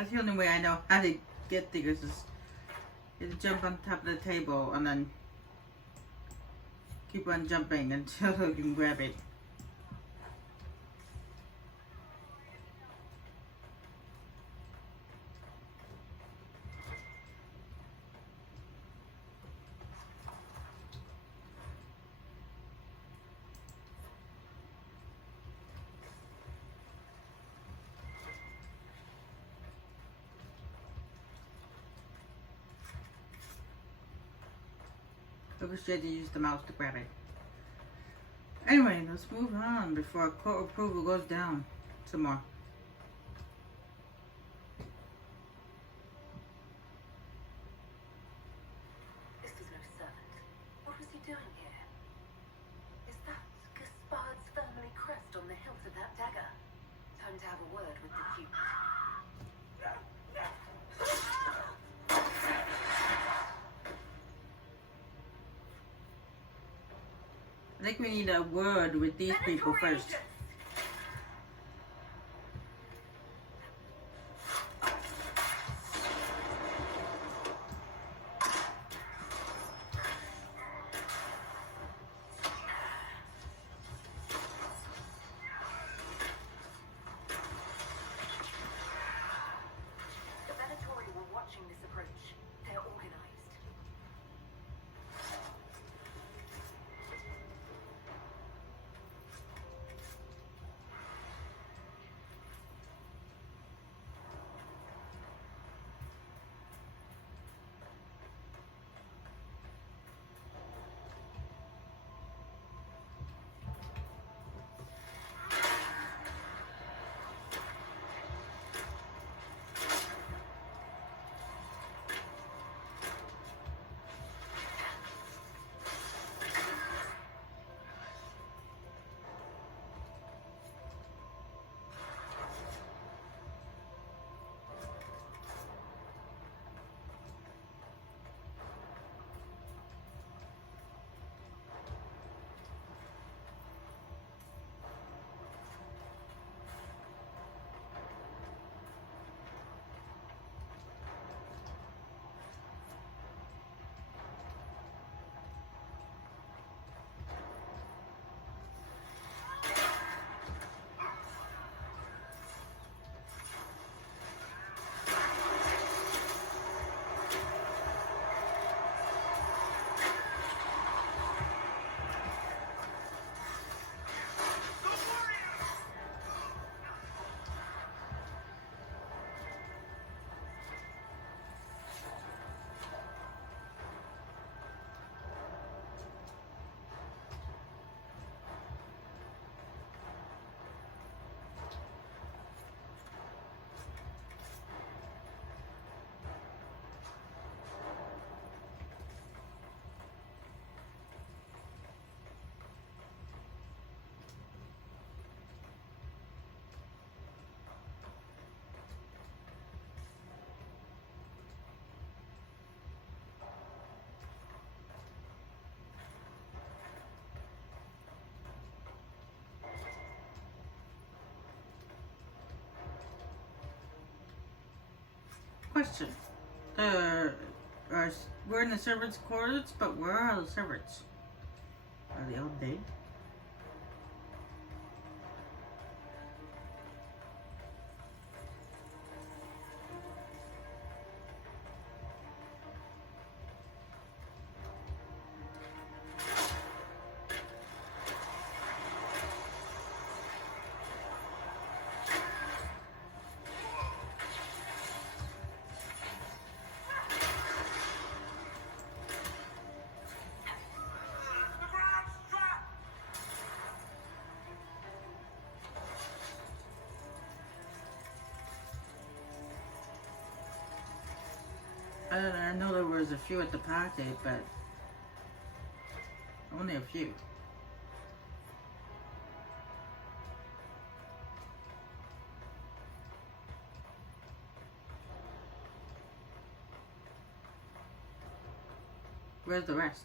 That's the only way I know how to get things is jump on top of the table and then keep on jumping until you can grab it. I wish I had to use the mouse to grab it. Anyway, let's move on before court approval goes down some more. This was no servant. What was he doing here? Is that Gaspard's family crest on the hilt of that dagger? Time to have a word with the Duke. I think we need a word with these people first. The Venatori were watching this approach. They're organized. Question. We're in the servants' quarters, but where are the servants? Are they all dead? I know there was a few at the party, but only a few. Where's the rest?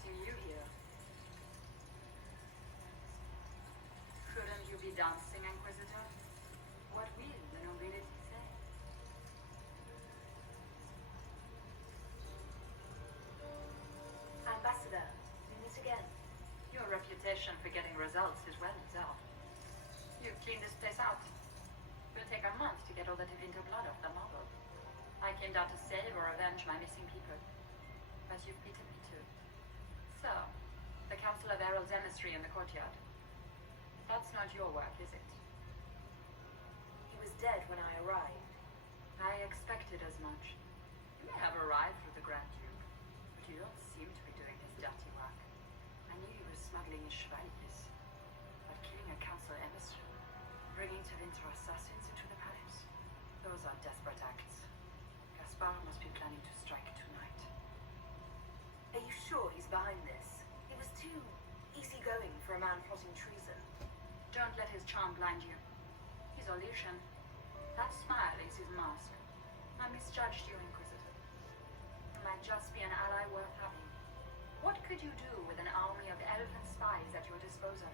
meeting you here. Shouldn't you be dancing, Inquisitor? What will the nobility say? Ambassador, we meet again. Your reputation for getting results is well known. You've cleaned this place out. It'll take a month to get all the Divinto blood off the marble. I came down to save or avenge my missing people. But you've beaten me too. So, the Council of Herald's emissary in the courtyard. That's not your work, is it? He was dead when I arrived. I expected as much. You may have arrived through the Grand Duke, but you don't seem to be doing his dirty work. I knew he was smuggling his chevaliers, but killing a council emissary, bringing Divinto assassins into the palace, those are desperate acts. Gaspar must be planning to strike tonight. Are you sure he's behind this? He was too easygoing for a man plotting treason. Don't let his charm blind you. He's Olusian. That smile is his mask. I misjudged you, Inquisitor. You might just be an ally worth having. What could you do with an army of elven spies at your disposal?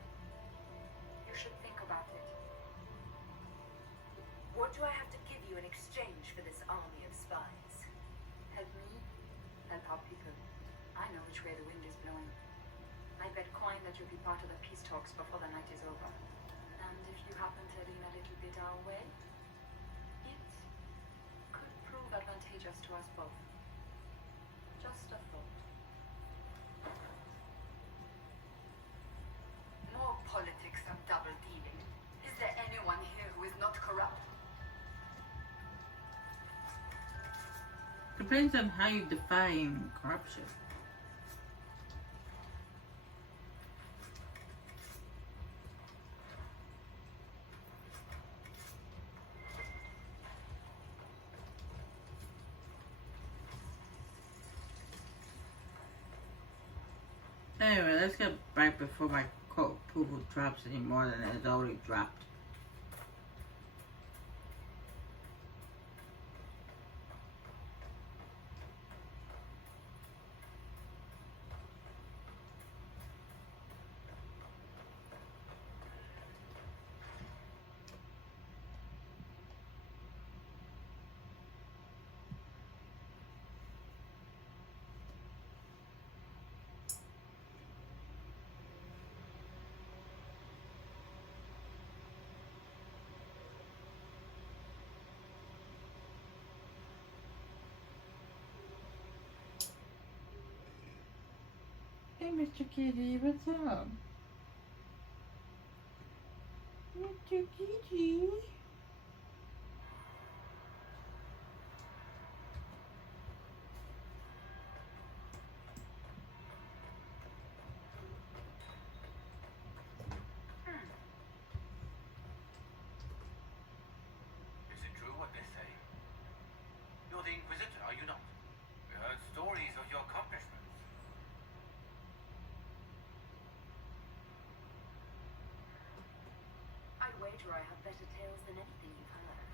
You should think about it. What do I have to give you in exchange for this army of spies? Help me, help our people. I know which way the wind is blowing. I bet coin that you'll be part of the peace talks before the night is over. And if you happen to lean a little bit our way, it could prove advantageous to us both. Just a thought. More politics and double dealing. Is there anyone here who is not corrupt? Depends on how you define corruption. Anyway, let's get back before my court approval drops any more than it has already dropped. Hey, Mr. Kitty, what's up? Mr. Kitty? Is it true what they say? You're the Inquisitor, are you not? We heard stories of your accomplishments. I'd wager I have better tales than anything you've heard.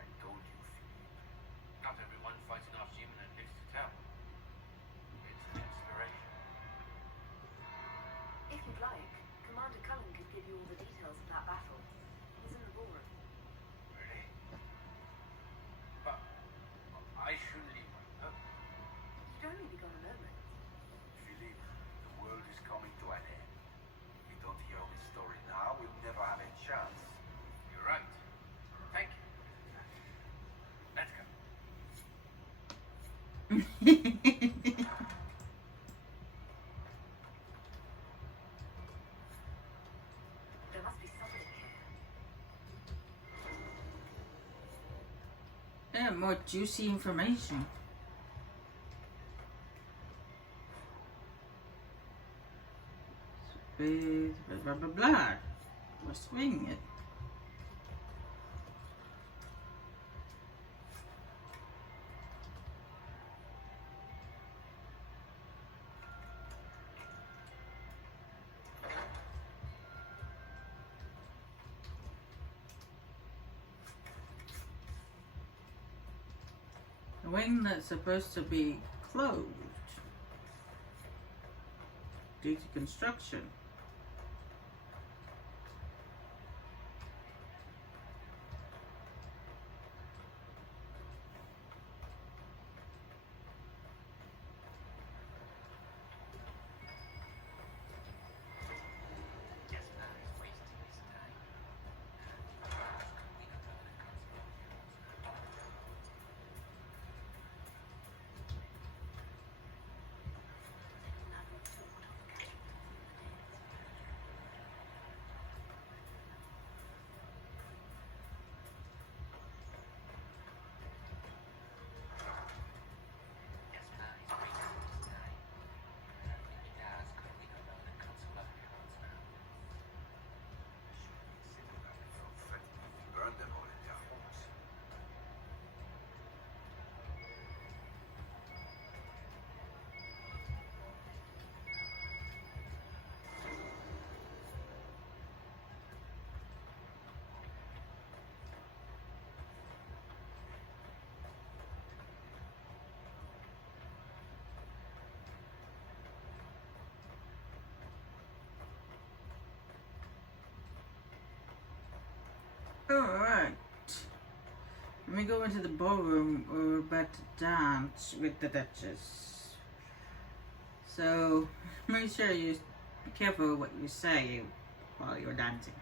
I told you, Philippe. Not everyone fights in Archiman and lives to tell. It's an inspiration. If you'd like, Commander Cullen could give you all the details of that battle. He's in the ballroom. Really? But I should leave. You'd only be gone a moment. Philippe, the world is coming to an end. If we don't hear this story now, we'll never have a chance. You're right. Thank you. Let's go. There must be something here. Yeah, more juicy information. Space, blah, blah, blah, blah. We're swinging it. The wing that's supposed to be closed. due to construction. Burn them all in their homes. Alright. Let me go into the ballroom where we're about to dance with the Duchess. So, make sure you be careful what you say while you're dancing.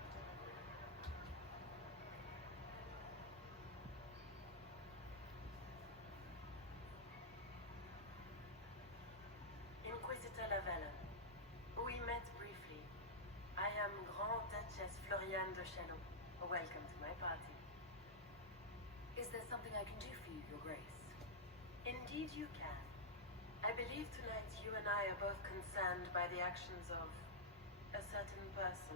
Inquisitor Lavelle, we met briefly. I am Grand Duchess Floriane de Chalot. Welcome to my party. Is there something I can do for you, Your Grace? Indeed you can. I believe tonight you and I are both concerned by the actions of a certain person.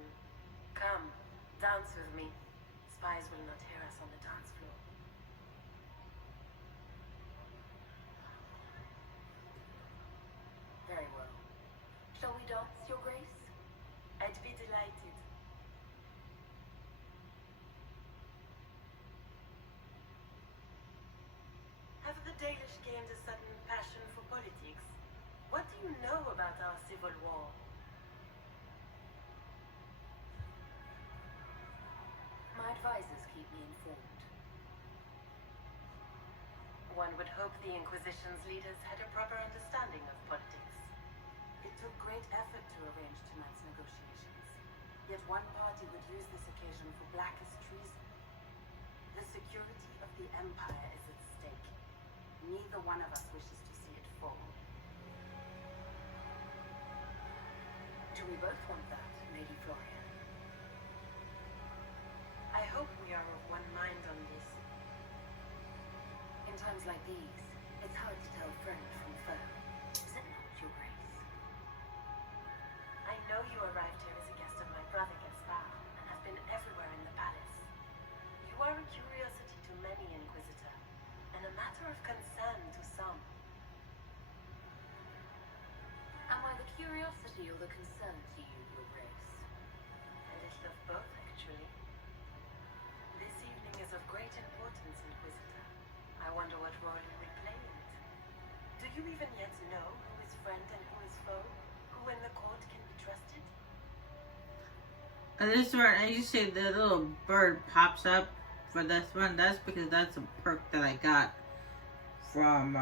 Come, dance with me. Spies will not hear us on the dance floor. Very well. Shall we dance, Your Grace? I'd be delighted. Have the Dalish gained a sudden passion for politics? What do you know about our civil war? My advisors keep me informed. One would hope the Inquisition's leaders had a proper understanding of politics. It took great effort to arrange tonight's negotiations. Yet one party would use this occasion for blackest treason. The security of the Empire is at stake. Neither one of us wishes to see it fall. Do we both want that, Lady Florian? I hope we are of one mind on this. In times like these, it's hard to tell friend from foe. Is it not, Your Grace? I know you arrived here as a guest of my brother Gaspard, and have been everywhere in the palace. You are a curiosity to many, Inquisitor, and a matter of concern to some. Am I the curiosity or the concern to you, Your Grace? A little of both, actually. This evening is of great importance, Inquisitor. I wonder what role you will play in it. Do you even yet know who is friend and who is foe? Who in the court can be trusted? And this one, and you see the little bird pops up for this one. That's because that's a perk that I got from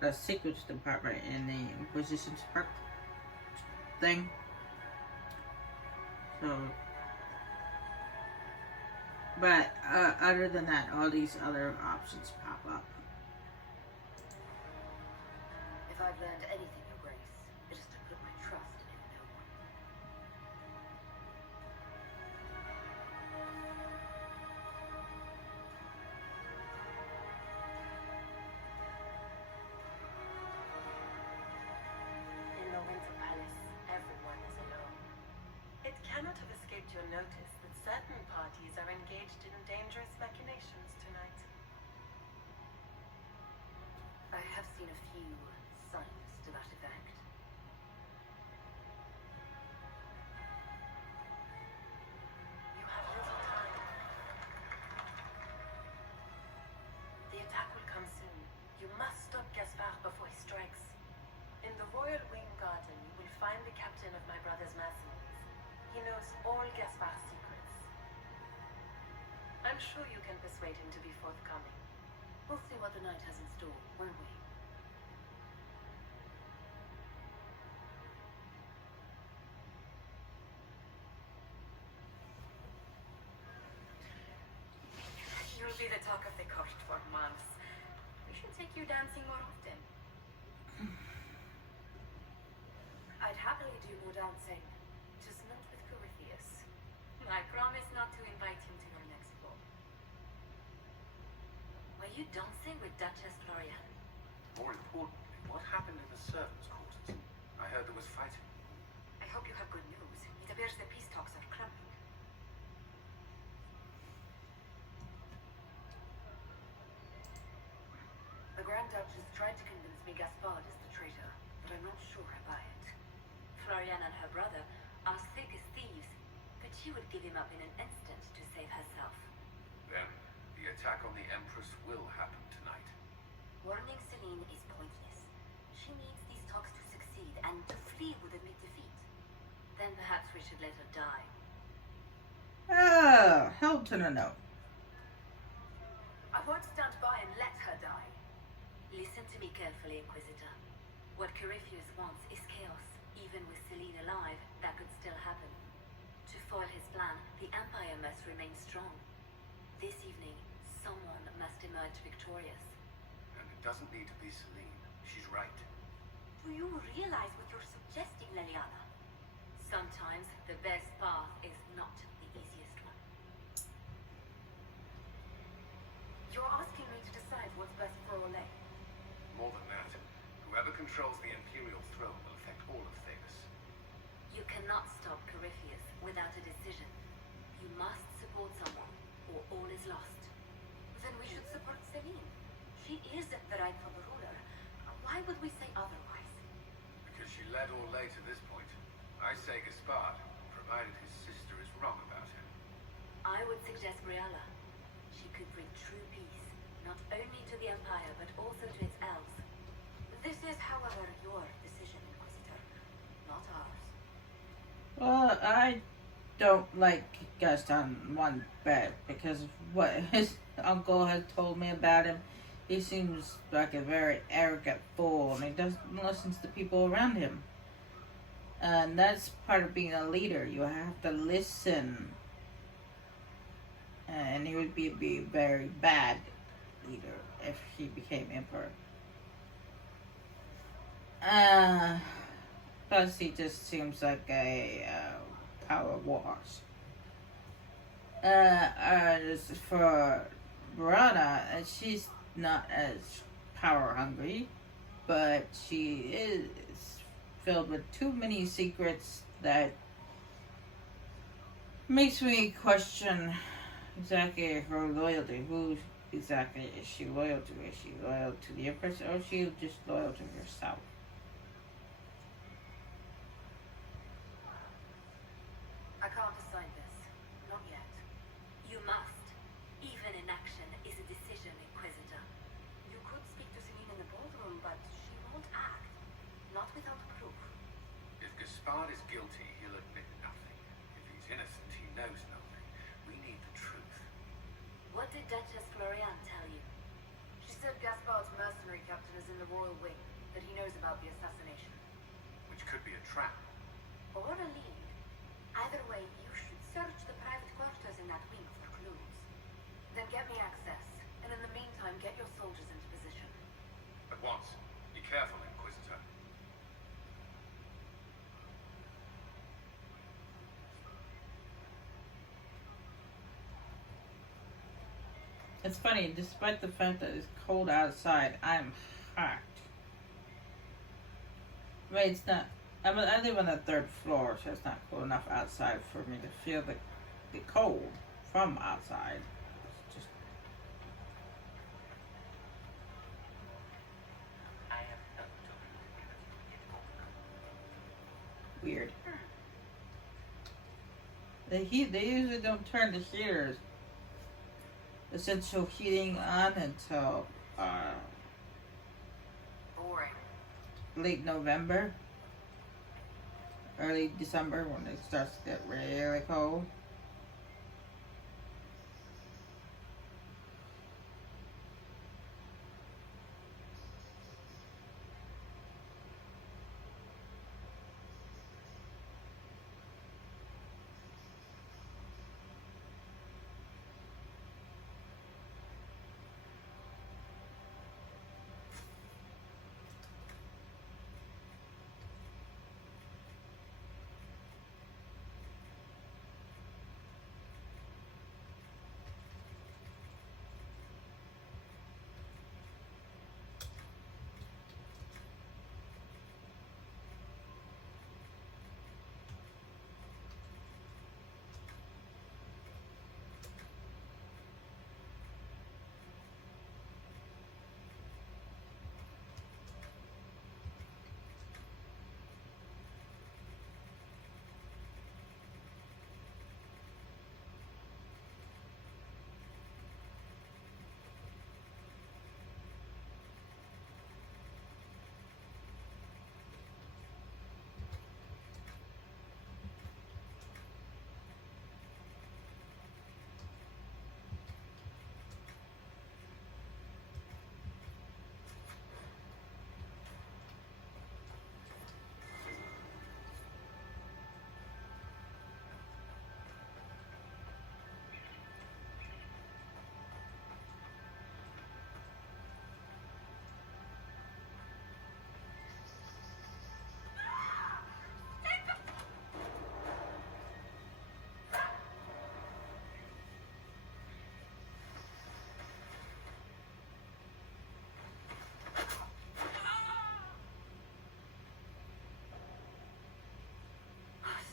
the secrets department in the Inquisition's perk thing. So, but other than that, all these other options pop up. If I've learned anything, Your Grace, it is to put my trust in no one. In the Winter Palace, everyone is alone. It cannot have escaped your notice that certain parties are engaged in dangerous machinations tonight. I have seen a few signs to that effect. You have little time. The attack will come soon. You must stop Gaspard before he strikes. In the Royal Wing Garden, you will find the captain of knows all Gaspar's secrets. I'm sure you can persuade him to be forthcoming. We'll see what the night has in store, won't we? You'll be the talk of the court for months. We should take you dancing more often. I'd happily do more dancing, just not with Corypheus. I promise not to invite him to your next ball. Were you dancing with Duchess Florian? More importantly, what happened in the servants' quarters? I heard there was fighting. I hope you have good news. It appears the peace talks are crumbling. The Grand Duchess tried to convince me Gaspard is the traitor, but I'm not sure I buy it. Florian and her brother are thick as thieves, but she would give him up in an instant to save herself. Then, the attack on the Empress will happen tonight. Warning Celine is pointless. She needs these talks to succeed and to flee would admit defeat. Then perhaps we should let her die. Help to the no. I won't stand by and let her die. Listen to me carefully, Inquisitor. What Corypheus wants is chaos. Even with Celine alive, that could still happen. To foil his plan, the Empire must remain strong. This evening, someone must emerge victorious. And it doesn't need to be Celine. She's right. Do you realize what you're suggesting, Leliana? Sometimes the best path is not the easiest one. You're asking me to decide what's best for Olay. More than that, whoever controls the Imperial throne will affect all of Themis. You cannot stop Corypheus without a decision. You must support someone, or all is lost. Then we should support Celine. She is the rightful ruler. Why would we say otherwise? Because she led Orlais to this point. I say Gaspard, provided his sister is wrong about him. I would suggest Briella. She could bring true peace, not only to the Empire, but also to its elves. This is, however, your decision, Inquisitor, not ours. Well, I don't like Gaston one bit because of what his uncle has told me about him. He seems like a very arrogant fool and he doesn't listen to the people around him. And that's part of being a leader. You have to listen. And he would be a very bad leader if he became emperor. Plus he just seems like a power wars. As for Verona, she's not as power hungry, but she is filled with too many secrets that makes me question exactly her loyalty. Who exactly is she loyal to? Is she loyal to the Empress or is she just loyal to herself? I can't decide this. Not yet. You must. Even inaction is a decision, Inquisitor. You could speak to Celine in the ballroom, but she won't act. Not without proof. If Gaspard is guilty, he'll admit nothing. If he's innocent, he knows nothing. We need the truth. What did Duchess Florian tell you? She said Gaspard's mercenary captain is in the royal wing, that he knows about the assassination. Which could be a trap. Or a lead. Either way, you should search the private quarters in that wing for clues. Then get me access, and in the meantime, get your soldiers into position. At once. Be careful, Inquisitor. It's funny, despite the fact that it's cold outside, I'm hot. I mean, it's not. I live on the third floor, so it's not cold enough outside for me to feel the cold from outside. It's just weird. They usually don't turn the heaters, essential heating on until Boring. late November. early December when it starts to get really cold.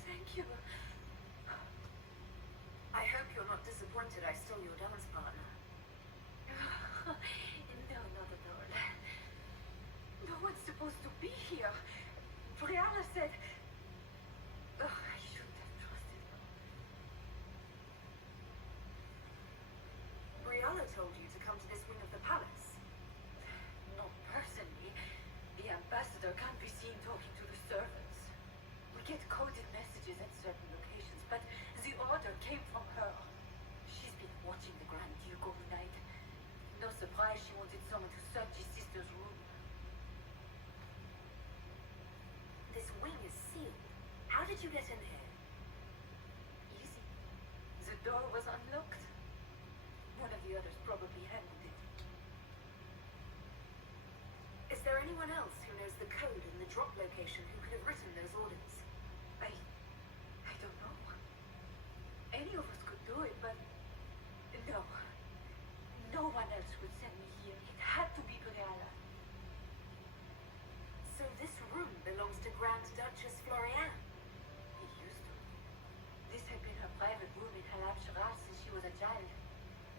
Thank you. I hope you're not disappointed I stole your dance partner. No, not at all. No one's supposed to be here. Brianna said... Oh, I shouldn't have trusted her. Brianna told you to come to this wing of the palace. Not personally. The ambassador can't be seen talking to the servants. We get coded messages at certain locations, but the order came from her. She's been watching the Grand Duke overnight. No surprise she wanted someone to search his sister's room. This wing is sealed. How did you get in here? Easy. The door was unlocked. One of the others probably handled it. Is there anyone else who knows the code and the drop location who could have written those orders? I don't know. Any of us could do it, but no. No one else would send me here. It had to be Brianna. So this room belongs to Grand Duchess Florian. It used to. This had been her private room in Halab Shiraz since she was a child.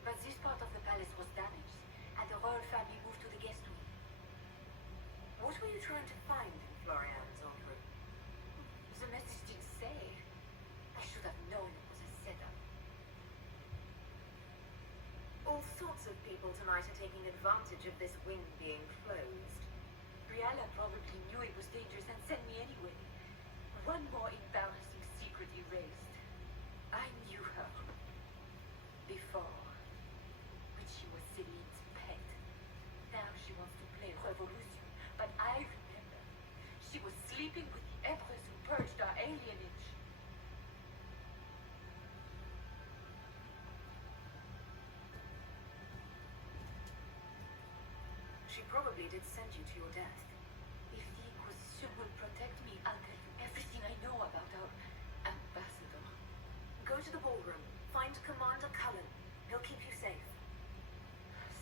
But this part of the palace was damaged, and the royal family moved to the guest room. What were you trying to find in Florian's old room? The message didn't say. I should have known it was a setup. All sorts of people tonight are taking advantage of this wing being closed. Brianna probably knew it was dangerous and sent me anyway. One more embarrassing secret erased. I knew her. Before. But she was Celine's pet. Now she wants to play revolution. But I remember. She was sleeping with the empress who purged our alienage. She probably did send you to your death. If the Inquisition will protect me, I'll tell you everything I know about our ambassador. Go to the ballroom. Find Commander Cullen. He'll keep you safe.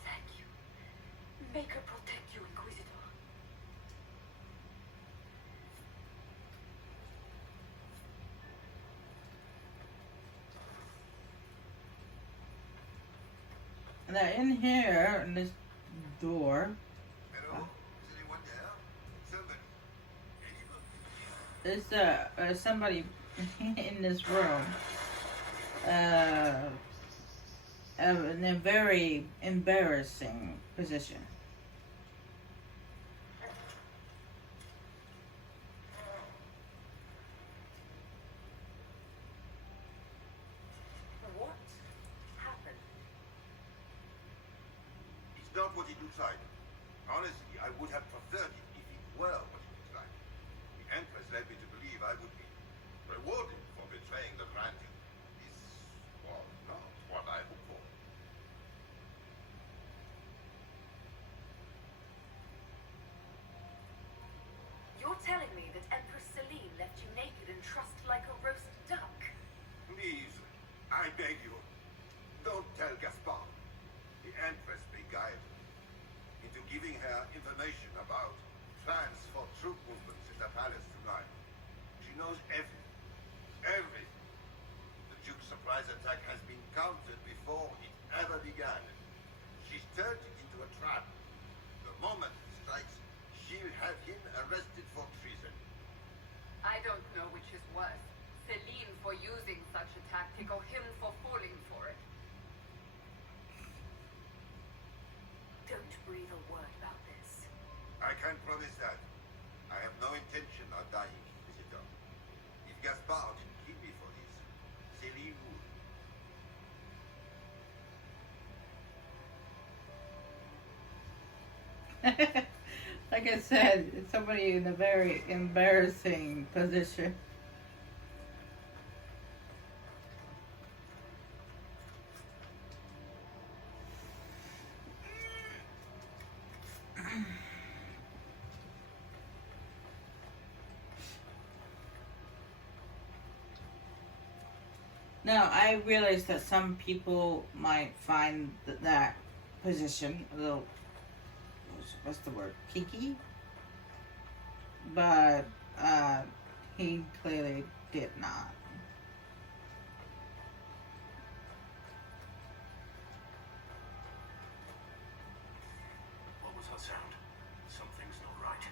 Thank you. Make her protect you, Inquisitor. Now in here, in this door, Hello? Is anyone there? Somebody? Anybody? there's somebody in this room. In a very embarrassing position. not what it looks like. Honestly, I would have preferred it if it were what it looks like. The Empress led me to believe I would be rewarded for betraying the Grand Duke. This was not what I hoped for. You're telling me that Empress Celine left you naked and trussed like a roast duck? Please, I beg you, don't tell Gaspard. The Empress beguiled her into giving her information about plans for troop movements in the palace tonight. She knows everything. Everything. The Duke's surprise attack has been counted before it ever began. She's turned it into a trap. The moment it strikes, she'll have him arrested for treason. I don't know which is worse. Celine for using such a tactic or him for falling for it. Don't breathe a word about this. I can't promise that. I have no intention of dying, Visitor. If Gaspard didn't kill me for this, Celine would. Like I said, it's somebody in a very embarrassing position. Now, I realize that some people might find that position a little, what's the word, kinky? But he clearly did not. What was that sound? Something's not right.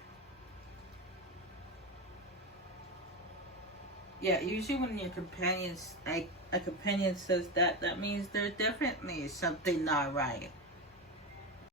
Yeah, usually when your companions, a companion says that, that means there's definitely something not right.